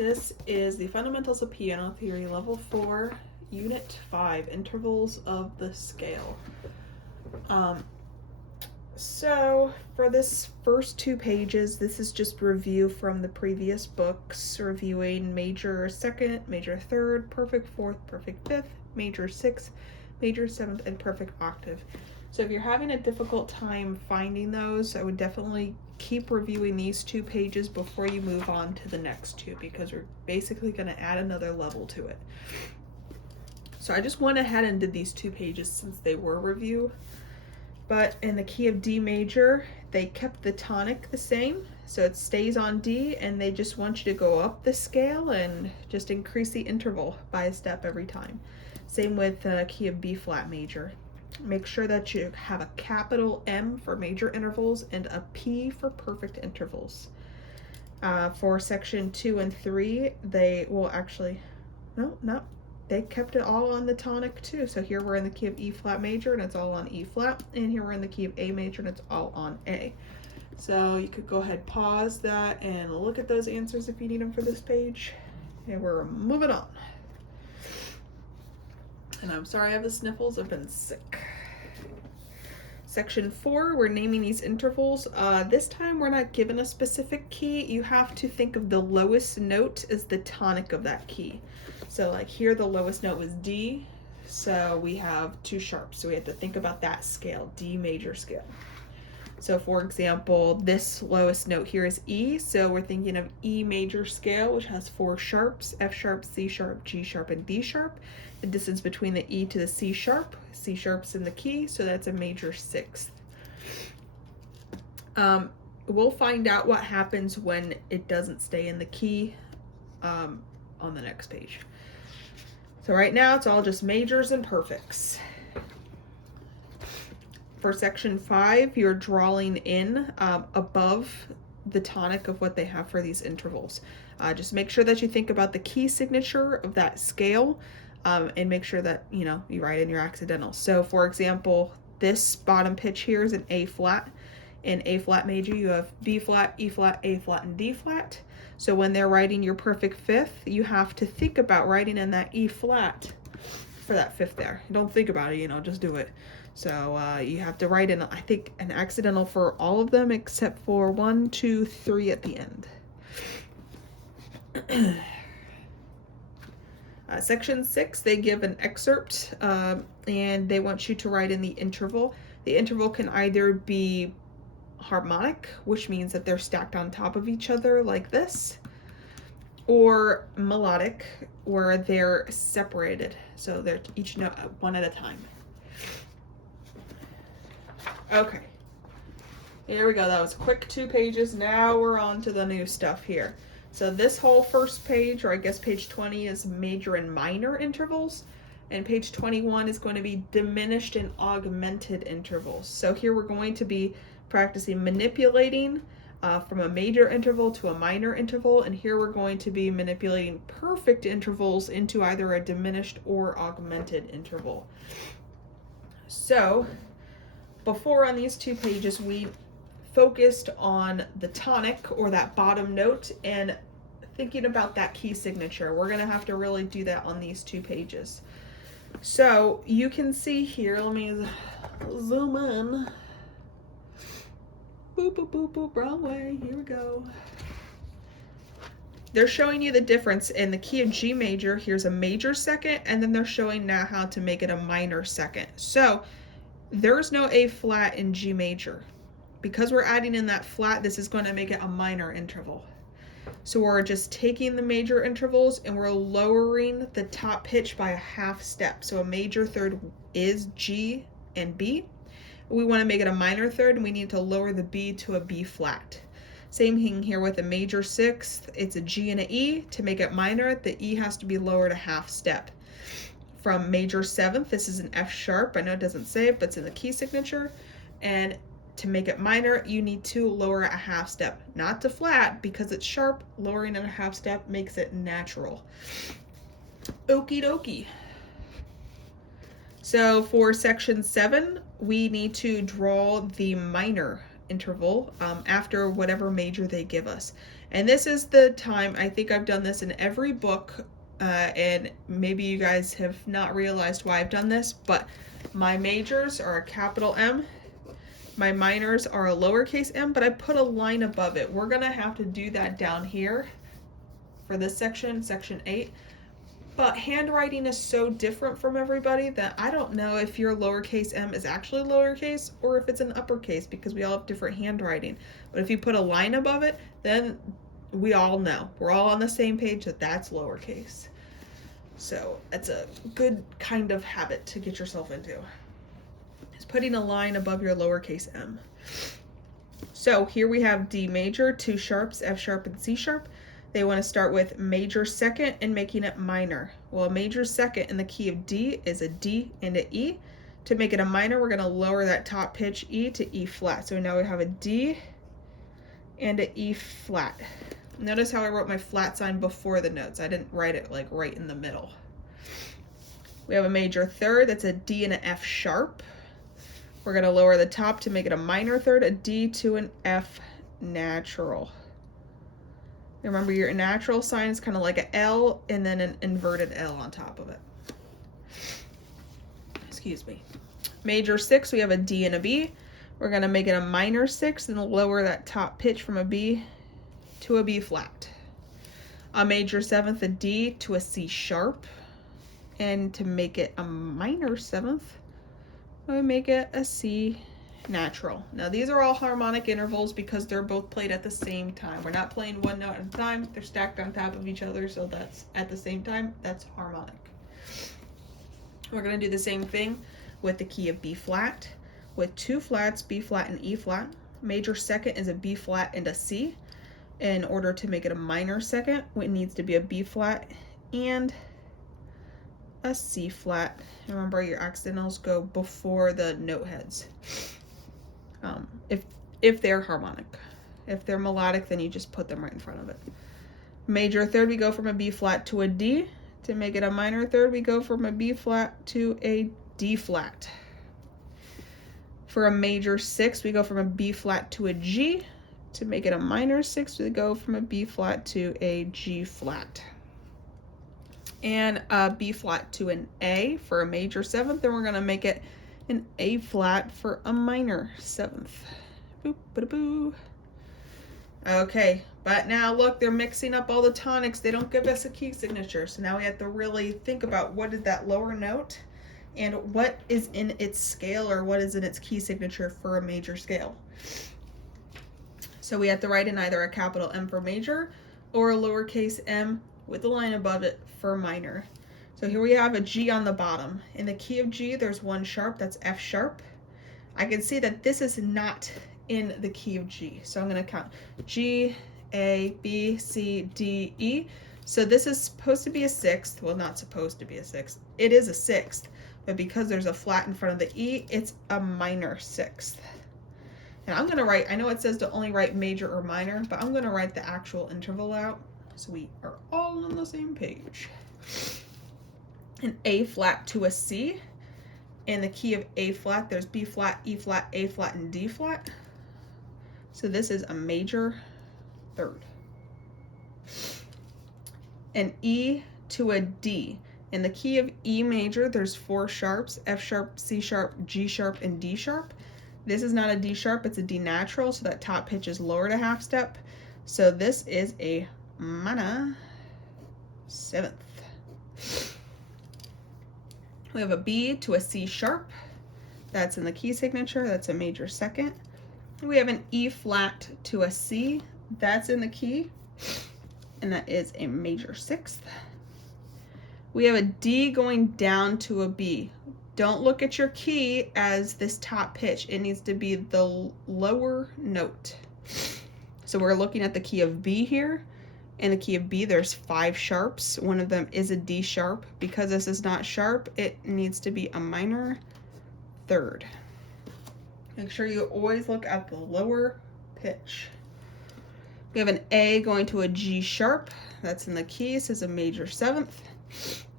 This is the Fundamentals of Piano Theory, Level 4, Unit 5, Intervals of the Scale. So for this first 2 pages, this is just review from the previous books, reviewing major 2nd, major 3rd, perfect 4th, perfect 5th, major 6th, major 7th, and perfect octave. So if you're having a difficult time finding those, I would definitely keep reviewing these 2 pages before you move on to the next 2, because we're basically going to add another level to it. So I just went ahead and did these 2 pages since they were review. But in the key of D major, they kept the tonic the same, so it stays on D, and they just want you to go up the scale and just increase the interval by a step every time. Same with key of B flat major. Make sure that you have a capital M for major intervals and a P for perfect intervals. For section 2 and 3, they will actually, no, they kept it all on the tonic too. So here we're in the key of E flat major and it's all on E flat, and here we're in the key of A major and it's all on A. So you could go ahead, pause that, and look at those answers if you need them for this page. And we're moving on. And I'm sorry I have the sniffles, I've been sick. Section 4, we're naming these intervals. This time we're not given a specific key. You have to think of the lowest note as the tonic of that key. So like here the lowest note was D, so we have 2 sharps. So we have to think about that scale, D major scale. So for example, this lowest note here is E, so we're thinking of E major scale, which has 4 sharps, F sharp, C sharp, G sharp, and D sharp. The distance between the E to the C sharp's in the key, so that's a major 6th. We'll find out what happens when it doesn't stay in the key on the next page. So right now it's all just majors and perfects. For section 5, you're drawing in above the tonic of what they have for these intervals. Just make sure that you think about the key signature of that scale, and make sure that you write in your accidentals. So for example, this bottom pitch here is an A flat. In A flat major, you have B flat, E flat, A flat, and D flat. So when they're writing your perfect 5th, you have to think about writing in that E flat for that 5th there. Don't think about it, just do it. So you have to write in, I think, an accidental for all of them except for 1, 2, 3 at the end. Section 6, they give an excerpt and they want you to write in the interval. The interval can either be harmonic, which means that they're stacked on top of each other like this, or melodic, where they're separated, so they're each note one at a time. Okay, here we go. That was a quick 2 pages. Now we're on to the new stuff here. So this whole first page, or I guess page 20, is major and minor intervals, and page 21 is going to be diminished and augmented intervals. So here we're going to be practicing manipulating from a major interval to a minor interval, and here we're going to be manipulating perfect intervals into either a diminished or augmented interval. So before on these 2 pages, we focused on the tonic, or that bottom note, and thinking about that key signature. We're going to have to really do that on these 2 pages. So you can see here, let me zoom in. Boop, boop, boop, boop, wrong way. Here we go. They're showing you the difference in the key of G major. Here's a major 2nd, and then they're showing now how to make it a minor 2nd. So there's no A flat in G major. Because we're adding in that flat, this is going to make it a minor interval. So we're just taking the major intervals and we're lowering the top pitch by a 1/2 step. So a major 3rd is G and B. We want to make it a minor 3rd, and we need to lower the B to a B flat. Same thing here with a major 6th. It's a G and an E. To make it minor, the E has to be lowered a 1/2 step. From major 7th, this is an F sharp. I know it doesn't say it, but it's in the key signature. And to make it minor, you need to lower a 1/2 step. Not to flat, because it's sharp. Lowering it a 1/2 step makes it natural. Okie dokie. So for section 7, we need to draw the minor interval after whatever major they give us. And this is the time, I think I've done this in every book, and maybe you guys have not realized why I've done this, but my majors are a capital M, my minors are a lowercase m, but I put a line above it. We're gonna have to do that down here for this section, section 8. But handwriting is so different from everybody that I don't know if your lowercase m is actually lowercase or if it's an uppercase, because we all have different handwriting. But if you put a line above it, then we all know. We're all on the same page that that's lowercase. So it's a good kind of habit to get yourself into. Is putting a line above your lowercase m. So here we have D major, 2 sharps, F sharp and C sharp. They want to start with major second and making it minor. Well, a major second in the key of D is a D and an E. To make it a minor, we're going to lower that top pitch E to E flat. So now we have a D and an E flat. Notice how I wrote my flat sign before the notes. I didn't write it like right in the middle. We have a major third, that's a D and an F sharp. We're going to lower the top to make it a minor third, a D to an F natural. Remember, your natural sign is kind of like an L and then an inverted L on top of it. Excuse me. Major 6, we have a D and a B. We're going to make it a minor 6 and lower that top pitch from a B to a B flat. A major 7th, a D to a C sharp. And to make it a minor 7th, we make it a C natural. Now these are all harmonic intervals because they're both played at the same time. We're not playing one note at a time. They're stacked on top of each other, so that's at the same time. That's harmonic. We're going to do the same thing with the key of B flat. With 2 flats, B flat and E flat. Major second is a B flat and a C. In order to make it a minor second, it needs to be a B flat and a C flat. Remember, your accidentals go before the note heads. If they're harmonic. If they're melodic, then you just put them right in front of it. Major third, we go from a B flat to a D. To make it a minor third, we go from a B flat to a D flat. For a major 6, we go from a B flat to a G. To make it a minor 6, we go from a B flat to a G flat. And a B flat to an A for a major 7th, then we're going to make it an A flat for a minor 7th. Boop, ba-da-boo. Okay, but now look, they're mixing up all the tonics. They don't give us a key signature. So now we have to really think about what is that lower note and what is in its scale, or what is in its key signature for a major scale. So we have to write in either a capital M for major or a lowercase m with a line above it for minor. So here we have a G on the bottom. In the key of G, there's 1 sharp, that's F sharp. I can see that this is not in the key of G. So I'm going to count G, A, B, C, D, E. So this is supposed to be a 6th. Well, not supposed to be a 6th. It is a 6th. But because there's a flat in front of the E, it's a minor 6th. And I'm going to write, I know it says to only write major or minor, but I'm going to write the actual interval out so we are all on the same page. An A flat to a C. In the key of A flat, there's B flat, E flat, A flat, and D flat. So this is a major 3rd. An E to a D. In the key of E major, there's 4 sharps, F sharp, C sharp, G sharp, and D sharp. This is not a D sharp, it's a D natural, so that top pitch is lowered a half step. So this is a minor 7th. We have a B to a C sharp. That's in the key signature. That's a major 2nd. We have an E flat to a C. That's in the key. And that is a major 6th. We have a D going down to a B. Don't look at your key as this top pitch. It needs to be the lower note. So we're looking at the key of B here. In the key of B, there's 5 sharps. One of them is a D sharp. Because this is not sharp, it needs to be a minor 3rd. Make sure you always look at the lower pitch. We have an A going to a G sharp. That's in the key. This is a major 7th.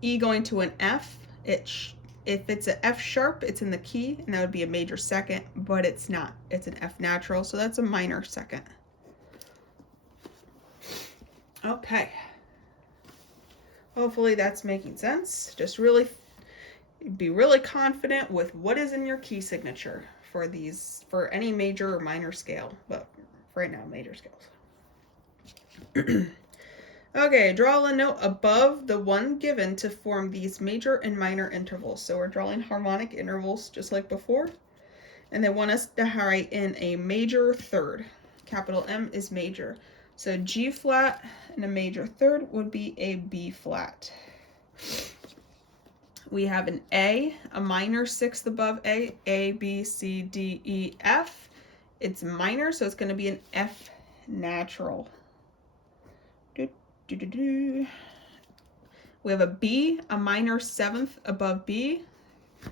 E going to an F. If it's an F sharp, it's in the key, and that would be a major 2nd, but it's not. It's an F natural, so that's a minor 2nd. Okay. Hopefully that's making sense. Just really be really confident with what is in your key signature for these, for any major or minor scale, but for right now, major scales. Okay, draw a note above the one given to form these major and minor intervals. So we're drawing harmonic intervals just like before. And they want us to write in a major third. Capital M is major. So G flat and a major third would be a B flat. We have an A, a minor sixth above A, B, C, D, E, F. It's minor, so it's going to be an F natural. We have a B, a minor seventh above B,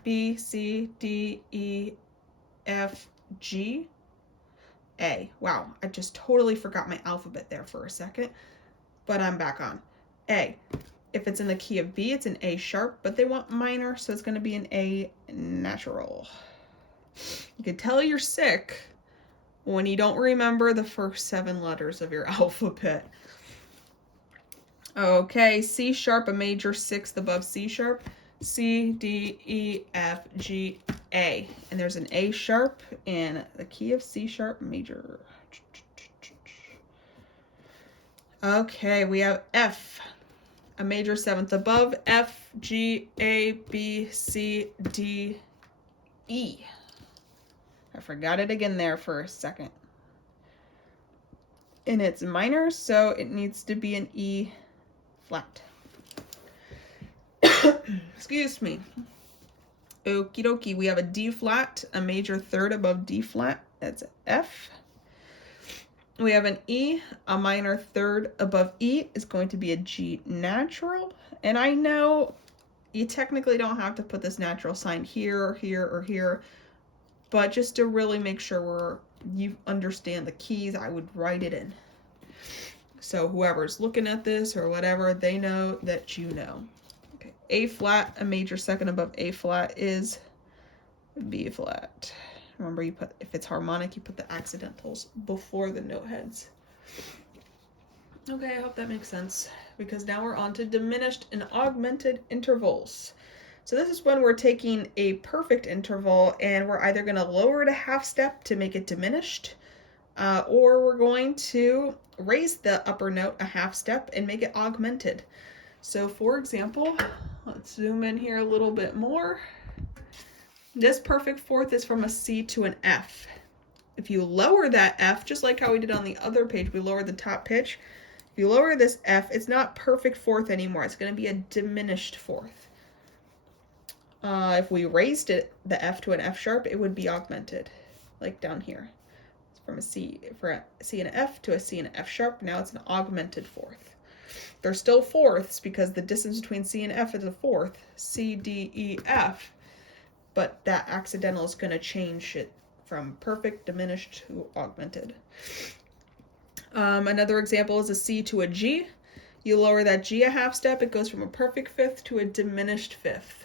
B, C, D, E, F, G, A. Wow, I just totally forgot my alphabet there for a second, but I'm back on. A. If it's in the key of B, it's an A sharp, but they want minor, so it's going to be an A natural. You can tell you're sick when you don't remember the first 7 letters of your alphabet. Okay, C sharp, a major sixth above C sharp. C, D, E, F, G, A. And there's an A sharp in the key of C sharp major. Okay, we have F, a major seventh above F, G, A, B, C, D, E. I forgot it again there for a second. And it's minor, so it needs to be an E flat. Excuse me. Okie dokie. We have a D flat, a major third above D flat. That's F. We have an E, a minor third above E is going to be a G natural. And I know you technically don't have to put this natural sign here or here or here, but just to really make sure you understand the keys, I would write it in. So whoever's looking at this or whatever, they know that you know. Okay, A flat, a major second above A flat is B flat. Remember, you put, if it's harmonic, you put the accidentals before the note heads. Okay, I hope that makes sense, because now we're on to diminished and augmented intervals. So this is when we're taking a perfect interval and we're either going to lower it a half step to make it diminished, or we're going to raise the upper note a half step and make it augmented. So for example, let's zoom in here a little bit more. This perfect fourth is from a C to an F. If you lower that F, just like how we did on the other page, we lowered the top pitch. If you lower this F, it's not perfect fourth anymore. It's going to be a diminished fourth. If we raised it, the F to an F sharp, it would be augmented, like down here. From a C, for a C and an F to a C and an F sharp, now it's an augmented fourth. They're still fourths because the distance between C and F is a fourth, C, D, E, F, but that accidental is going to change it from perfect, diminished to augmented. Another example is a C to a G. You lower that G a half step, it goes from a perfect fifth to a diminished fifth.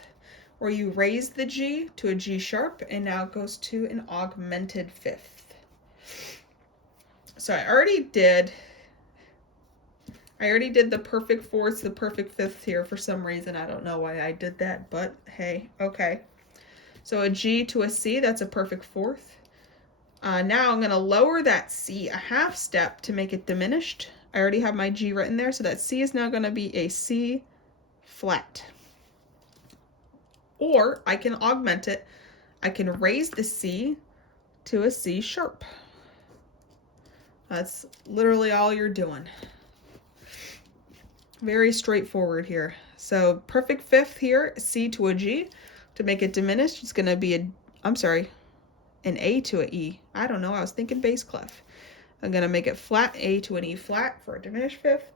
Or you raise the G to a G sharp, and now it goes to an augmented fifth. So I already did the perfect fourths, the perfect fifth here for some reason. I don't know why I did that, but hey, okay. So a G to a C, that's a perfect fourth. Now I'm going to lower that C a half step to make it diminished. I already have my G written there, so that C is now going to be a C flat. Or I can augment it. I can raise the C to a C sharp. That's literally all you're doing. Very straightforward here. So perfect fifth here, C to a G. To make it diminished, it's going to be an A to an E. I don't know, I was thinking bass clef. I'm going to make it flat, A to an E flat for a diminished fifth.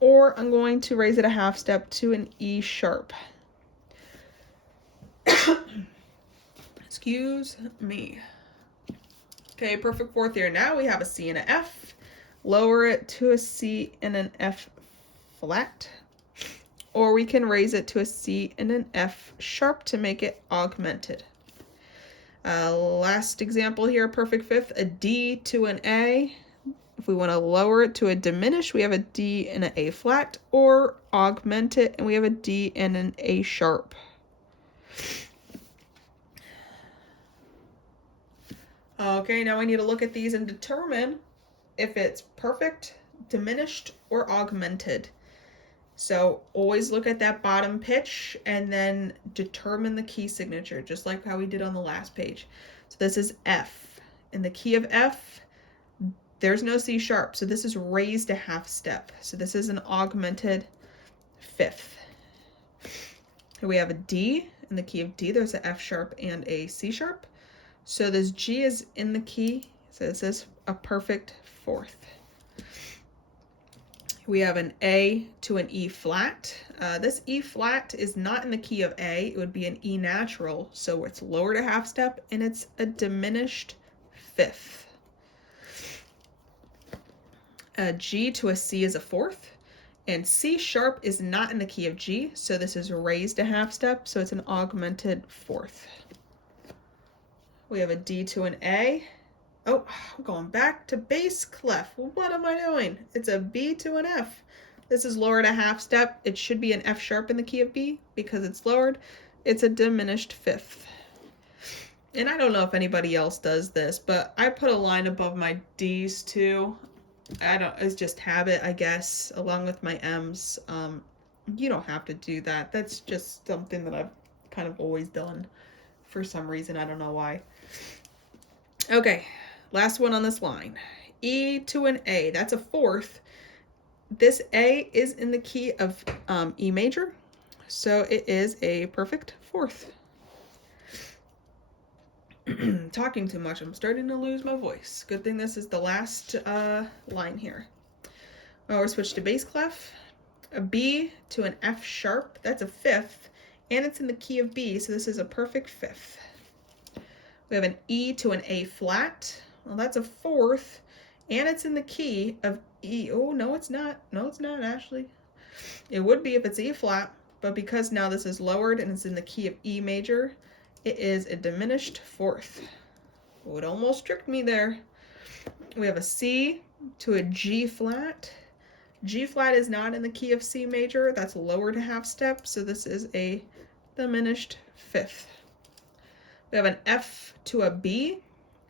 Or I'm going to raise it a half step to an E sharp. Excuse me. Okay, perfect fourth here. Now we have a C and an F. Lower it to a C and an F flat. Or we can raise it to a C and an F sharp to make it augmented. Last example here, perfect fifth, a D to an A. If we want to lower it to a diminished, we have a D and an A flat, or augment it and we have a D and an A sharp. Okay, now we need to look at these and determine if it's perfect, diminished, or augmented. So always look at that bottom pitch and then determine the key signature, just like how we did on the last page. So this is F. In the key of F, there's no C sharp, so this is raised a half step. So this is an augmented fifth. Here we have a D. In the key of D, there's an F sharp and a C sharp. So this G is in the key, so this is a perfect fourth. We have an A to an E flat. This E flat is not in the key of A, it would be an E natural, so it's lowered a half step and it's a diminished fifth. A G to a C is a fourth, and C sharp is not in the key of G, so this is raised a half step, so it's an augmented fourth. We have a D to an A. Oh, I'm going back to bass clef. What am I doing? It's a B to an F. This is lowered a half step. It should be an F sharp in the key of B because it's lowered. It's a diminished fifth. And I don't know if anybody else does this, but I put a line above my D's too. It's just habit, I guess, along with my M's. You don't have to do that. That's just something that I've kind of always done for some reason. I don't know why. Okay, last one on this line. E to an A, that's a fourth. This A is in the key of E major, so it is a perfect fourth. Talking too much, I'm starting to lose my voice. Good thing this is the last line here. We're switched to bass clef. A B to an F sharp, that's a fifth, and it's in the key of B, so this is a perfect fifth. We have an E to an A flat. Well, that's a fourth, and it's in the key of E. Oh, no, it's not. No, it's not, actually. It would be if it's E flat, but because now this is lowered and it's in the key of E major, it is a diminished fourth. Oh, it almost tricked me there. We have a C to a G flat. G flat is not in the key of C major. That's lowered a half step, so this is a diminished fifth. We have an F to a B.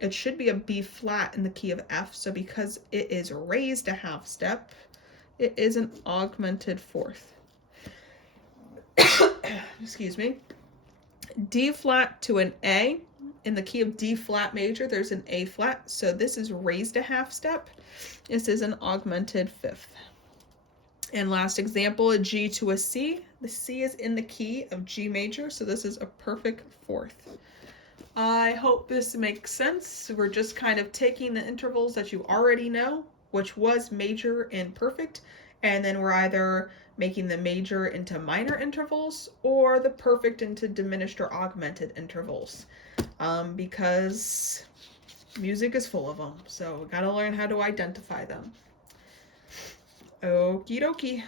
It should be a B flat in the key of F, so because it is raised a half step, it is an augmented fourth. Excuse me. D flat to an A. In the key of D flat major, there's an A flat, so this is raised a half step. This is an augmented fifth. And last example, a G to a C. The C is in the key of G major, so this is a perfect fourth. I hope this makes sense. We're just kind of taking the intervals that you already know, which was major and perfect, and then we're either making the major into minor intervals or the perfect into diminished or augmented intervals, because music is full of them, so we gotta learn how to identify them. Okie dokie.